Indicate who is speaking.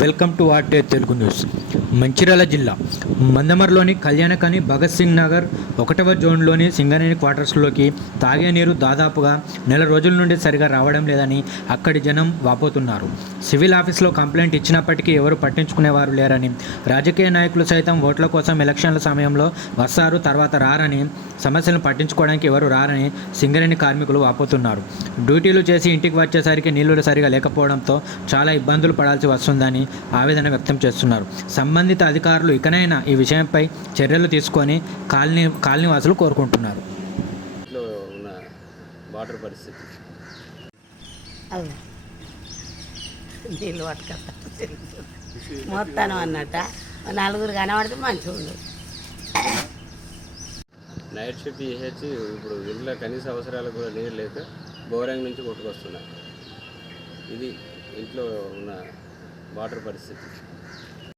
Speaker 1: Welcome to ఆర్టే Telugu news. Mancherial జిల్లా మందమర్లోని కళ్యాణకని భగత్ సింగ్ నగర్ ఒకటవ జోన్లోని సింగరేణి క్వార్టర్స్లోకి తాగే నీరు దాదాపుగా నెల రోజుల నుండి సరిగా రావడం లేదని అక్కడి జనం వాపోతున్నారు. సివిల్ ఆఫీస్లో కంప్లైంట్ ఇచ్చినప్పటికీ ఎవరు పట్టించుకునేవారు లేరని రాజకీయ నాయకులు సైతం ఓట్ల కోసం ఎలక్షన్ల సమయంలో వస్తారు తర్వాత రారని సమస్యలను పట్టించుకోవడానికి ఎవరు రారని సింగరేణి కార్మికులు వాపోతున్నారు. డ్యూటీలు చేసి ఇంటికి వచ్చేసరికి నీళ్ళు సరిగా లేకపోవడంతో చాలా ఇబ్బందులు పడాల్సి వస్తుందని ఆవేదన వ్యక్తం చేస్తున్నారు. సంబంధిత అధికారులు ఇకనైనా ఈ విషయంపై చర్యలు తీసుకొని కాలనీ కాలనీవాసులు కోరుకుంటున్నారు.
Speaker 2: వాటర్ పరిస్థితి.
Speaker 3: నీళ్ళు పట్టుకొస్తా. మొత్తాను అన్నట్ట. నలుగురు కనబడితే మంచిగా ఉండు
Speaker 2: నైట్ షిఫ్ట్ చేసేసి ఇప్పుడు ఇంట్లో కనీస అవసరాలకు కూడా నీరు లేక బోరింగ్ నుంచి కొట్టుకొస్తున్నాయి ఇది ఇంట్లో ఉన్న వాటర్ పరిస్థితి.